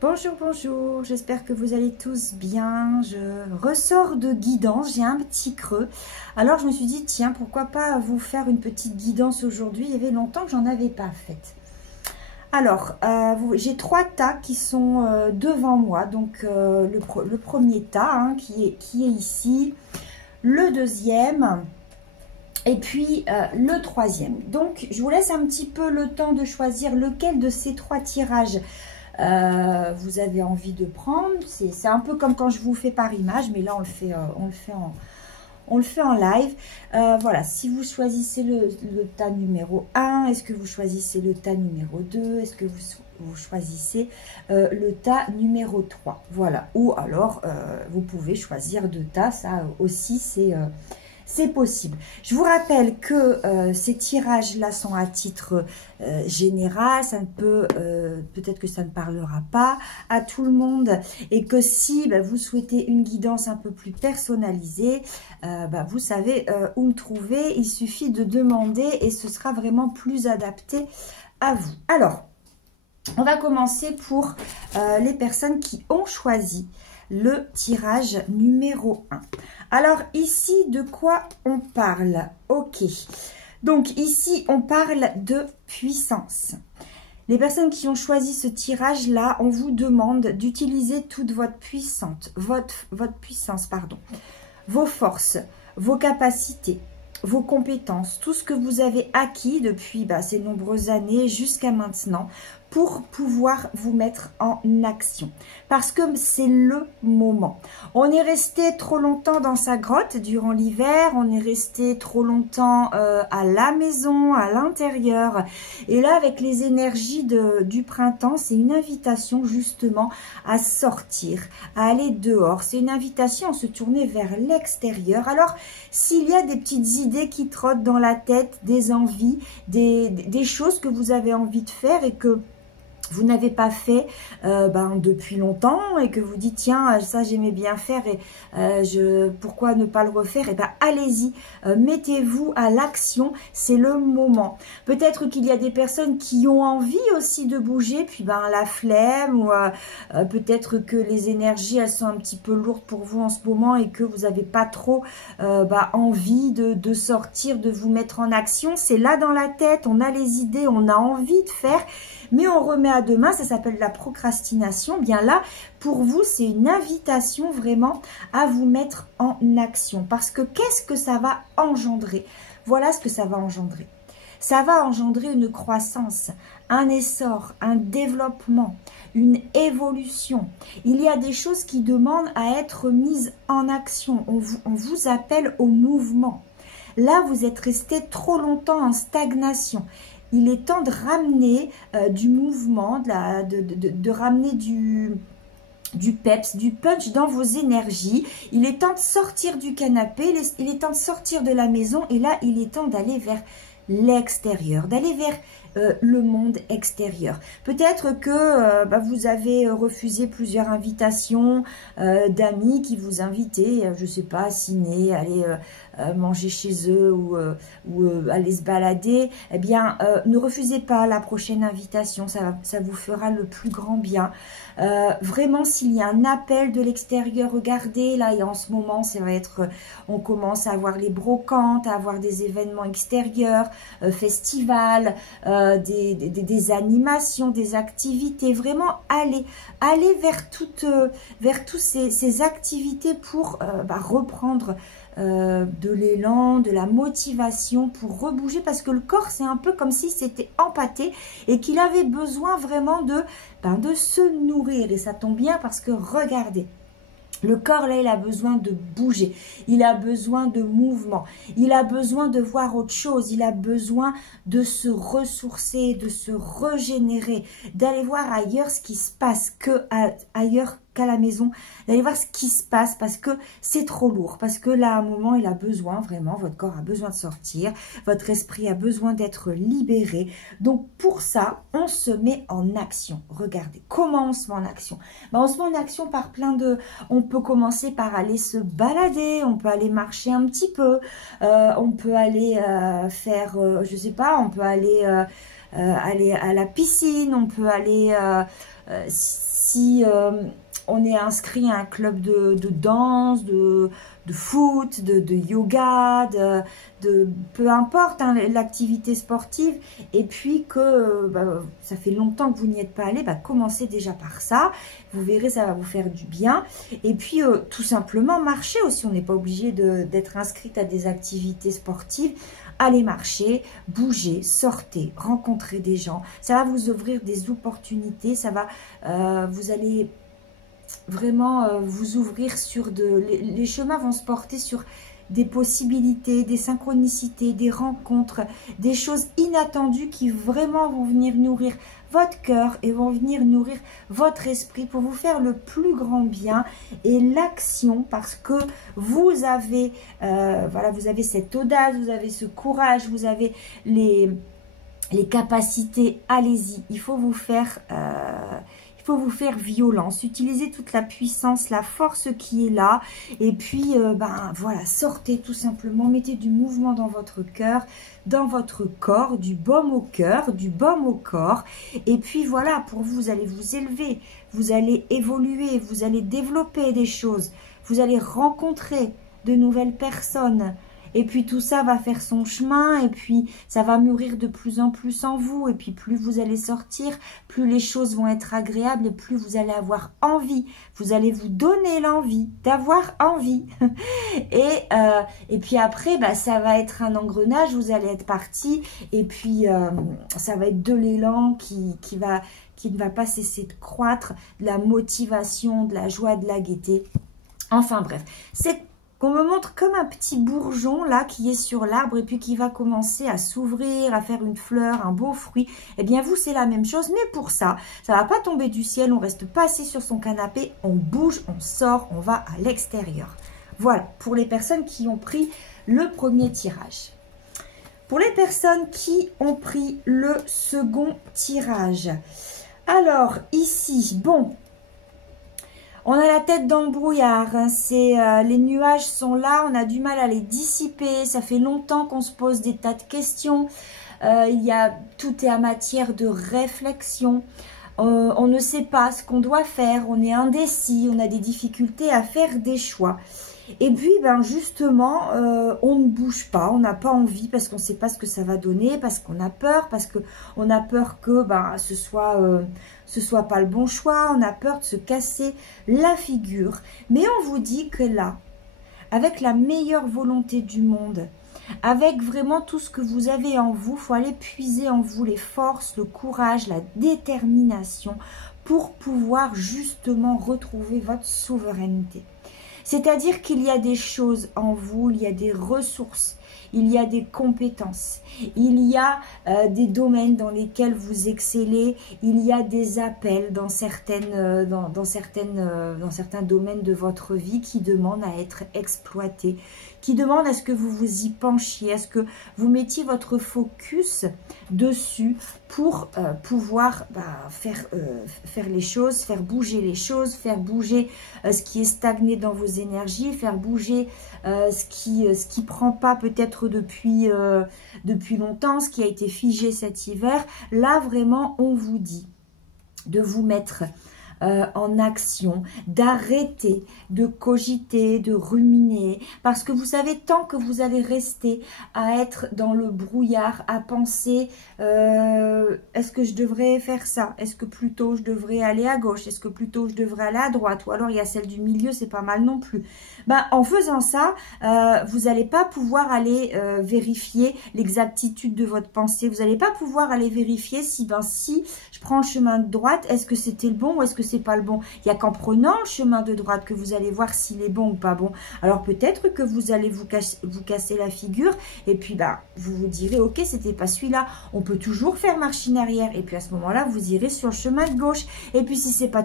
Bonjour, bonjour, j'espère que vous allez tous bien. Je ressors de guidance, j'ai un petit creux. Alors je me suis dit, tiens, pourquoi pas vous faire une petite guidance aujourd'hui. Il y avait longtemps que j'en avais pas faite. Alors, j'ai 3 tas qui sont devant moi. Donc le premier tas hein, qui est ici, le deuxième et puis le troisième. Donc je vous laisse un petit peu le temps de choisir lequel de ces 3 tirages vous avez envie de prendre. C'est un peu comme quand je vous fais par image, mais là on le fait en live. Voilà, si vous choisissez le tas numéro 1, est-ce que vous choisissez le tas numéro 2, est-ce que vous choisissez le tas numéro 3, voilà, ou alors vous pouvez choisir 2 tas, ça aussi c'est possible. Je vous rappelle que ces tirages-là sont à titre général, ça ne peut, peut-être que ça ne parlera pas à tout le monde, et que si vous souhaitez une guidance un peu plus personnalisée, vous savez où me trouver, il suffit de demander et ce sera vraiment plus adapté à vous. Alors, on va commencer pour les personnes qui ont choisi le tirage numéro 1. Alors ici, de quoi on parle? Ok, donc ici, on parle de puissance. Les personnes qui ont choisi ce tirage-là, on vous demande d'utiliser toute votre puissance, vos forces, vos capacités, vos compétences, tout ce que vous avez acquis depuis ces nombreuses années jusqu'à maintenant, pour pouvoir vous mettre en action. Parce que c'est le moment. On est resté trop longtemps dans sa grotte durant l'hiver, on est resté trop longtemps à la maison, à l'intérieur. Et là, avec les énergies du printemps, c'est une invitation justement à sortir, à aller dehors. C'est une invitation à se tourner vers l'extérieur. Alors, s'il y a des petites idées qui trottent dans la tête, des envies, des choses que vous avez envie de faire et que vous n'avez pas fait depuis longtemps et que vous dites tiens ça j'aimais bien faire et pourquoi ne pas le refaire, et allez-y, mettez-vous à l'action, c'est le moment. Peut-être qu'il y a des personnes qui ont envie aussi de bouger, puis la flemme, ou peut-être que les énergies elles sont un petit peu lourdes pour vous en ce moment et que vous n'avez pas trop envie de sortir, de vous mettre en action. C'est là dans la tête, on a les idées, on a envie de faire, mais on remet à demain, ça s'appelle la procrastination. Bien là, pour vous, c'est une invitation vraiment à vous mettre en action. Parce que qu'est-ce que ça va engendrer? Voilà ce que ça va engendrer. Ça va engendrer une croissance, un essor, un développement, une évolution. Il y a des choses qui demandent à être mises en action. On vous appelle au mouvement. Là, vous êtes resté trop longtemps en stagnation. Il est temps de ramener du mouvement, de ramener du peps, du punch dans vos énergies. Il est temps de sortir du canapé, il est temps de sortir de la maison, et là, il est temps d'aller vers l'extérieur, d'aller vers le monde extérieur. Peut-être que vous avez refusé plusieurs invitations d'amis qui vous invitaient, je ne sais pas, à ciné, aller manger chez eux ou aller se balader. Eh bien, ne refusez pas la prochaine invitation, ça vous fera le plus grand bien. Vraiment, s'il y a un appel de l'extérieur, regardez, là, et en ce moment, ça va être, on commence à avoir les brocantes, à avoir des événements extérieurs, festivals, des animations, des activités. Vraiment, allez vers toutes ces activités pour reprendre de l'élan, de la motivation pour rebouger, parce que le corps, c'est un peu comme si c'était empâté et qu'il avait besoin vraiment de se nourrir. Et ça tombe bien parce que regardez, le corps, là, il a besoin de bouger, il a besoin de mouvement, il a besoin de voir autre chose, il a besoin de se ressourcer, de se régénérer, d'aller voir ailleurs ce qui se passe ailleurs qu'à la maison, d'aller voir ce qui se passe, parce que c'est trop lourd, parce que là, à un moment, il a besoin, vraiment, votre corps a besoin de sortir, votre esprit a besoin d'être libéré. Donc, pour ça, on se met en action. Regardez, comment on se met en action? On se met en action par plein de... On peut commencer par aller se balader, on peut aller marcher un petit peu, on peut aller faire, je sais pas, on peut aller aller à la piscine, on peut aller, si on est inscrit à un club de danse, de foot, de yoga, peu importe hein, l'activité sportive, et puis que ça fait longtemps que vous n'y êtes pas allé, commencez déjà par ça, vous verrez, ça va vous faire du bien. Et puis tout simplement marcher aussi, on n'est pas obligé d'être inscrite à des activités sportives. Allez marcher, bougez, sortez, rencontrez des gens, ça va vous ouvrir des opportunités, ça va, vous allez vraiment vous ouvrir sur les chemins vont se porter sur des possibilités, des synchronicités, des rencontres, des choses inattendues qui vraiment vont venir nourrir votre cœur et vont venir nourrir votre esprit pour vous faire le plus grand bien. Et l'action, parce que vous avez, voilà, vous avez cette audace, vous avez ce courage, vous avez les capacités, allez-y, il faut vous faire violence, utilisez toute la puissance, la force qui est là, et puis voilà, sortez tout simplement, mettez du mouvement dans votre cœur, dans votre corps, du baume au cœur, du baume au corps, et puis voilà, pour vous, vous allez vous élever, vous allez évoluer, vous allez développer des choses, vous allez rencontrer de nouvelles personnes. Et puis tout ça va faire son chemin, et puis ça va mûrir de plus en plus en vous, et puis plus vous allez sortir, plus les choses vont être agréables, et plus vous allez avoir envie, vous allez vous donner l'envie d'avoir envie. Et puis après, ça va être un engrenage, vous allez être parti, et puis ça va être de l'élan qui ne va pas cesser de croître, de la motivation, de la joie, de la gaieté. Enfin bref, c'est qu'on me montre comme un petit bourgeon là qui est sur l'arbre et puis qui va commencer à s'ouvrir, à faire une fleur, un beau fruit. Eh bien vous c'est la même chose, mais pour ça, ça va pas tomber du ciel, on reste pas assis sur son canapé, on bouge, on sort, on va à l'extérieur. Voilà, pour les personnes qui ont pris le premier tirage. Pour les personnes qui ont pris le second tirage. Alors ici, bon... On a la tête dans le brouillard, hein. Les nuages sont là, on a du mal à les dissiper, ça fait longtemps qu'on se pose des tas de questions, tout est à matière de réflexion, on ne sait pas ce qu'on doit faire, on est indécis, on a des difficultés à faire des choix. Et puis, justement, on ne bouge pas, on n'a pas envie parce qu'on ne sait pas ce que ça va donner, parce qu'on a peur, parce qu'on a peur que ce soit pas le bon choix, on a peur de se casser la figure. Mais on vous dit que là, avec la meilleure volonté du monde, avec vraiment tout ce que vous avez en vous, il faut aller puiser en vous les forces, le courage, la détermination pour pouvoir justement retrouver votre souveraineté. C'est-à-dire qu'il y a des choses en vous, il y a des ressources, il y a des compétences, il y a des domaines dans lesquels vous excellez, il y a des appels dans certains domaines de votre vie qui demandent à être exploités, qui demandent à ce que vous vous y penchiez, à ce que vous mettiez votre focus dessus pour pouvoir faire les choses, faire bouger les choses, faire bouger ce qui est stagné dans vos énergies, faire bouger ce qui prend pas peut-être depuis longtemps, ce qui a été figé cet hiver. Là, vraiment, on vous dit de vous mettre en action, d'arrêter de cogiter, de ruminer, parce que vous savez, tant que vous allez rester à être dans le brouillard, à penser est-ce que je devrais faire ça, est-ce que plutôt je devrais aller à gauche, est-ce que plutôt je devrais aller à droite, ou alors il y a celle du milieu, c'est pas mal non plus. En faisant ça, vous n'allez pas pouvoir aller vérifier l'exactitude de votre pensée, vous n'allez pas pouvoir aller vérifier si je prends le chemin de droite, est-ce que c'était le bon ou est-ce que c'est pas le bon. Il n'y a qu'en prenant le chemin de droite que vous allez voir s'il est bon ou pas bon. Alors peut-être que vous allez vous casser la figure et puis vous vous direz ok, c'était pas celui-là. On peut toujours faire machine arrière et puis à ce moment-là vous irez sur le chemin de gauche. Et puis si c'est pas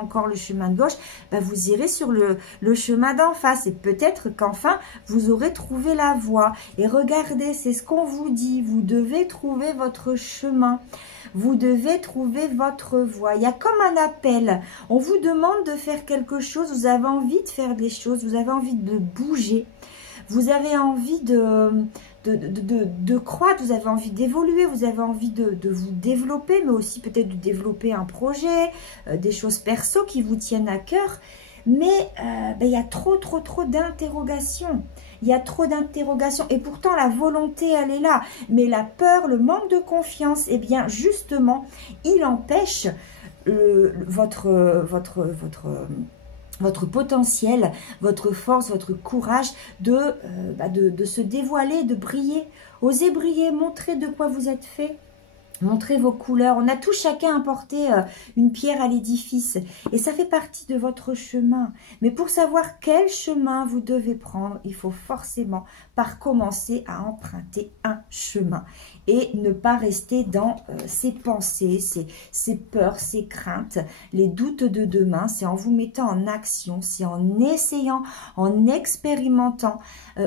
encore le chemin de gauche, vous irez sur le chemin d'en face et peut-être qu'enfin vous aurez trouvé la voie. Et regardez, c'est ce qu'on vous dit. Vous devez trouver votre chemin. Vous devez trouver votre voie. Il y a comme un appel. On vous demande de faire quelque chose. Vous avez envie de faire des choses. Vous avez envie de bouger. Vous avez envie de croître, vous avez envie d'évoluer, vous avez envie de vous développer, mais aussi peut-être de développer un projet, des choses perso qui vous tiennent à cœur. Mais il y a trop d'interrogations. Il y a trop d'interrogations. Et pourtant, la volonté, elle est là. Mais la peur, le manque de confiance, eh bien, justement, il empêche votre potentiel, votre force, votre courage de se dévoiler, de briller. Osez briller, montrez de quoi vous êtes fait. Montrez vos couleurs. On a tous chacun apporté une pierre à l'édifice. Et ça fait partie de votre chemin. Mais pour savoir quel chemin vous devez prendre, il faut forcément commencer à emprunter un chemin. Et ne pas rester dans ses pensées, ses peurs, ses craintes, les doutes de demain. C'est en vous mettant en action, c'est en essayant, en expérimentant,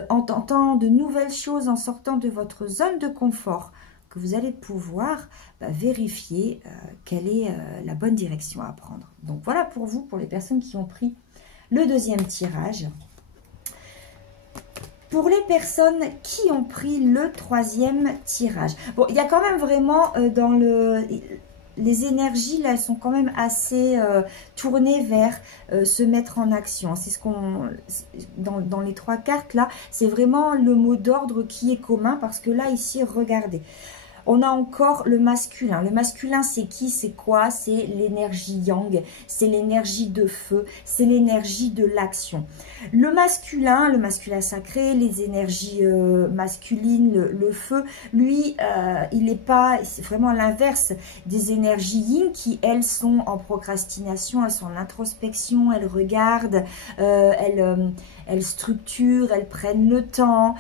en tentant de nouvelles choses, en sortant de votre zone de confort, que vous allez pouvoir vérifier quelle est la bonne direction à prendre. Donc voilà pour vous, pour les personnes qui ont pris le deuxième tirage. Pour les personnes qui ont pris le troisième tirage. Bon, il y a quand même vraiment dans les énergies, là, elles sont quand même assez tournées vers se mettre en action. C'est ce qu'on... Dans les trois cartes, là, c'est vraiment le mot d'ordre qui est commun parce que là, ici, regardez. On a encore le masculin. Le masculin, c'est qui? C'est quoi? C'est l'énergie yang, c'est l'énergie de feu, c'est l'énergie de l'action. Le masculin sacré, les énergies masculines, le feu, lui, il n'est pas, c'est vraiment l'inverse des énergies yin qui, elles, sont en procrastination, elles sont en introspection, elles regardent, elles structurent, elles prennent le temps.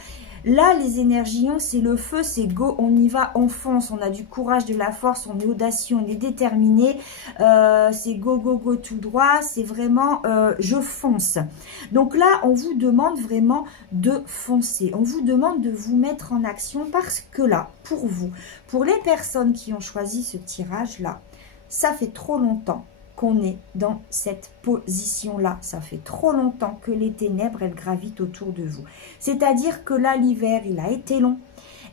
Là, les énergies yang, c'est le feu, c'est go, on y va, on fonce, on a du courage, de la force, on est audacieux, on est déterminé, c'est go tout droit, c'est vraiment je fonce. Donc là, on vous demande vraiment de foncer, on vous demande de vous mettre en action parce que là, pour vous, pour les personnes qui ont choisi ce tirage-là, ça fait trop longtemps qu'on est dans cette position-là. Ça fait trop longtemps que les ténèbres, elles gravitent autour de vous. C'est-à-dire que là, l'hiver, il a été long.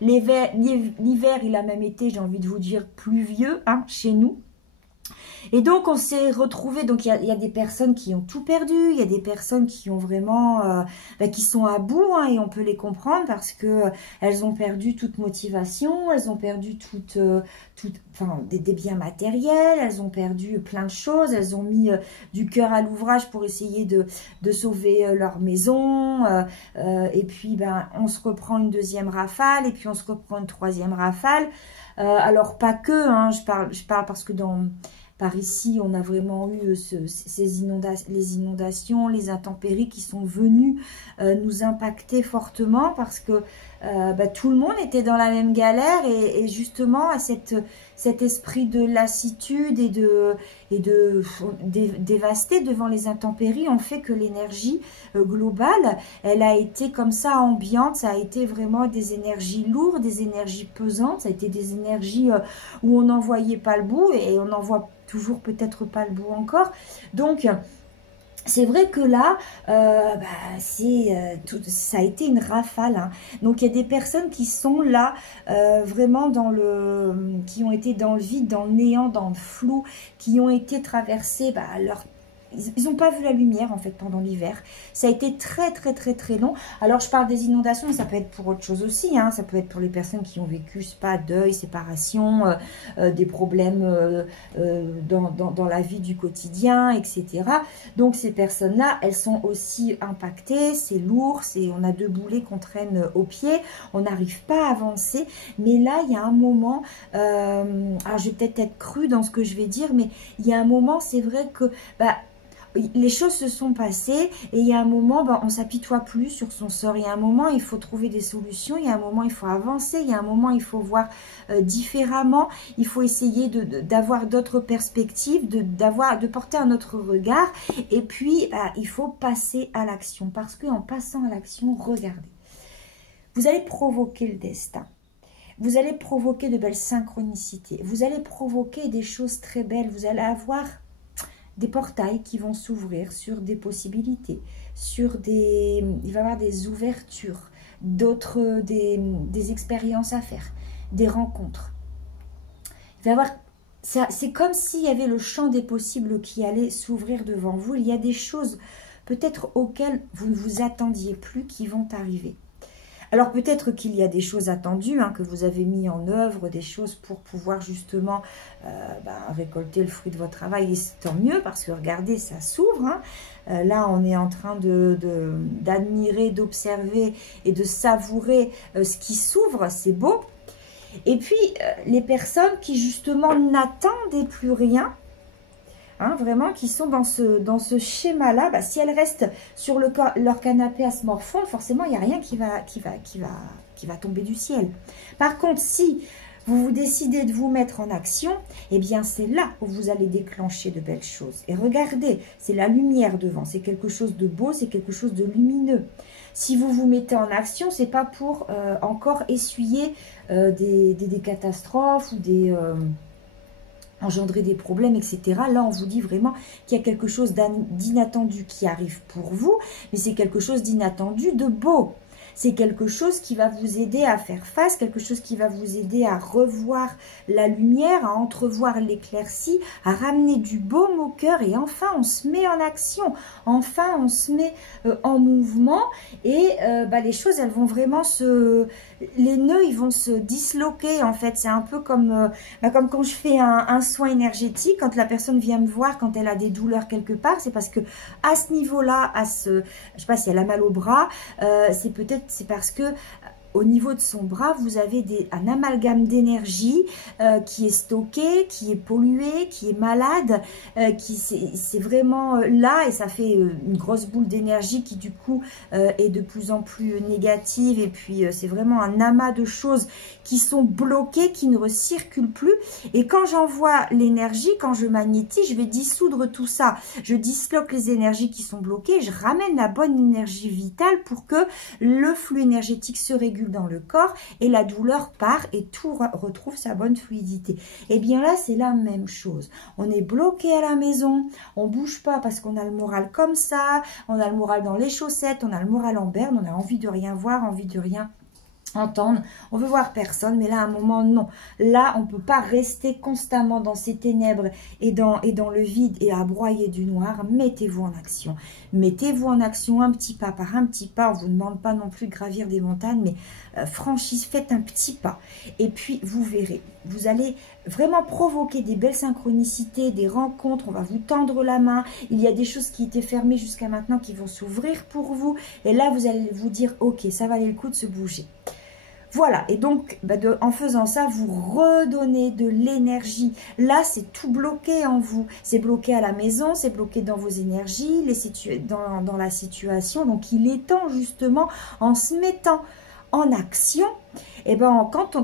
L'hiver, il a même été, j'ai envie de vous dire, pluvieux chez nous. Et donc, on s'est retrouvés, donc il y a des personnes qui ont tout perdu, il y a des personnes qui ont vraiment, qui sont à bout, et on peut les comprendre parce que elles ont perdu toute motivation, elles ont perdu des biens matériels, elles ont perdu plein de choses, elles ont mis du cœur à l'ouvrage pour essayer de sauver leur maison, et puis on se reprend une deuxième rafale, et puis on se reprend une troisième rafale. Alors pas que, je parle parce que par ici, on a vraiment eu les inondations, les intempéries qui sont venues nous impacter fortement parce que tout le monde était dans la même galère et justement à cet esprit de lassitude et de dévasté devant les intempéries ont fait que l'énergie globale, elle a été comme ça ambiante, ça a été vraiment des énergies lourdes, des énergies pesantes, ça a été des énergies où on n'en voyait pas le bout et on n'en voit toujours peut-être pas le bout encore. Donc c'est vrai que là, ça a été une rafale. Donc, il y a des personnes qui sont là, vraiment qui ont été dans le vide, dans le néant, dans le flou, qui ont été traversées ils n'ont pas vu la lumière en fait pendant l'hiver. Ça a été très long. Alors je parle des inondations, mais ça peut être pour autre chose aussi. Ça peut être pour les personnes qui ont vécu, je sais pas, deuil, séparation, des problèmes dans la vie du quotidien, etc. Donc ces personnes-là, elles sont aussi impactées. C'est lourd, on a deux boulets qu'on traîne aux pieds. On n'arrive pas à avancer. Mais là, il y a un moment, alors je vais peut-être être crue dans ce que je vais dire, mais il y a un moment, c'est vrai que les choses se sont passées et il y a un moment, on ne s'apitoie plus sur son sort. Il y a un moment, il faut trouver des solutions. Il y a un moment, il faut avancer. Il y a un moment, il faut voir différemment. Il faut essayer d'avoir d'autres perspectives, de porter un autre regard. Et puis, il faut passer à l'action. Parce qu'en passant à l'action, regardez, vous allez provoquer le destin. Vous allez provoquer de belles synchronicités. Vous allez provoquer des choses très belles. Vous allez avoir des portails qui vont s'ouvrir sur des possibilités. il va y avoir des ouvertures, d'autres, des expériences à faire, des rencontres. Il va y avoir, c'est comme s'il y avait le champ des possibles qui allait s'ouvrir devant vous. Il y a des choses peut-être auxquelles vous ne vous attendiez plus qui vont arriver. Alors peut-être qu'il y a des choses attendues que vous avez mis en œuvre, des choses pour pouvoir justement récolter le fruit de votre travail. Et c'est tant mieux parce que regardez, ça s'ouvre. Là, on est en train d'admirer, d'observer et de savourer ce qui s'ouvre. C'est beau. Et puis, les personnes qui justement n'attendaient plus rien, vraiment, qui sont dans ce schéma-là, si elles restent sur leur canapé à se morfondre, forcément, il n'y a rien qui va tomber du ciel. Par contre, si vous décidez de vous mettre en action, eh bien, c'est là où vous allez déclencher de belles choses. Et regardez, c'est la lumière devant, c'est quelque chose de beau, c'est quelque chose de lumineux. Si vous vous mettez en action, c'est pas pour encore essuyer des catastrophes ou engendrer des problèmes, etc. Là, on vous dit vraiment qu'il y a quelque chose d'inattendu qui arrive pour vous, mais c'est quelque chose d'inattendu, de beau. C'est quelque chose qui va vous aider à faire face, quelque chose qui va vous aider à revoir la lumière, à entrevoir l'éclaircie, à ramener du baume au cœur. Et enfin, on se met en action. Enfin, on se met en mouvement. Et les choses, elles vont vraiment les nœuds, ils vont se disloquer, en fait. C'est un peu comme quand je fais un soin énergétique, quand la personne vient me voir, quand elle a des douleurs quelque part, c'est parce que à ce niveau-là, je sais pas si elle a mal au bras, c'est parce que au niveau de son bras, vous avez un amalgame d'énergie qui est stocké, qui est pollué, qui est malade, c'est vraiment là et ça fait une grosse boule d'énergie qui du coup est de plus en plus négative et puis c'est vraiment un amas de choses qui sont bloquées, qui ne recirculent plus. Et quand j'envoie l'énergie, quand je magnétise, je vais dissoudre tout ça. Je disloque les énergies qui sont bloquées, je ramène la bonne énergie vitale pour que le flux énergétique se régule dans le corps et la douleur part et tout retrouve sa bonne fluidité. Et bien là, c'est la même chose. On est bloqué à la maison, on bouge pas parce qu'on a le moral comme ça, on a le moral dans les chaussettes, on a le moral en berne, on a envie de rien voir, envie de rien entendre, on veut voir personne, mais là à un moment non, là on peut pas rester constamment dans ces ténèbres et dans le vide et à broyer du noir. Mettez-vous en action, mettez-vous en action un petit pas par un petit pas. On vous demande pas non plus de gravir des montagnes, mais faites un petit pas et puis vous verrez, vous allez vraiment provoquer des belles synchronicités, des rencontres. On va vous tendre la main, il y a des choses qui étaient fermées jusqu'à maintenant qui vont s'ouvrir pour vous et là vous allez vous dire ok, ça valait le coup de se bouger. Voilà, et donc en faisant ça, vous redonnez de l'énergie. Là, c'est tout bloqué en vous. C'est bloqué à la maison, c'est bloqué dans vos énergies, dans la situation. Donc, il est temps justement, en se mettant en action, et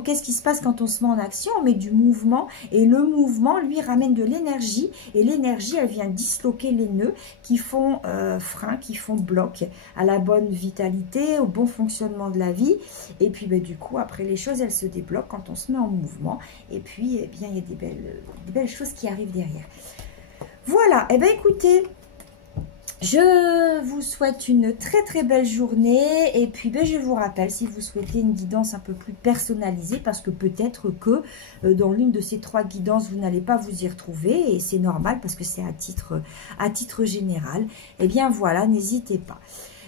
qu'est-ce qui se passe quand on se met en action? On met du mouvement et le mouvement lui ramène de l'énergie et l'énergie elle vient disloquer les nœuds qui font frein, qui font bloc à la bonne vitalité, au bon fonctionnement de la vie et puis du coup après les choses elles se débloquent quand on se met en mouvement et puis il y a des belles choses qui arrivent derrière. Voilà, écoutez, je vous souhaite une très très belle journée et puis je vous rappelle si vous souhaitez une guidance un peu plus personnalisée parce que peut-être que dans l'une de ces 3 guidances vous n'allez pas vous y retrouver et c'est normal parce que c'est à titre général. Et bien voilà, n'hésitez pas.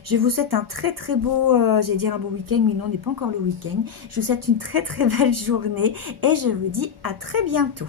Je vous souhaite un très très beau, j'allais dire un beau week-end, mais non, on n'est pas encore le week-end. Je vous souhaite une très très belle journée et je vous dis à très bientôt.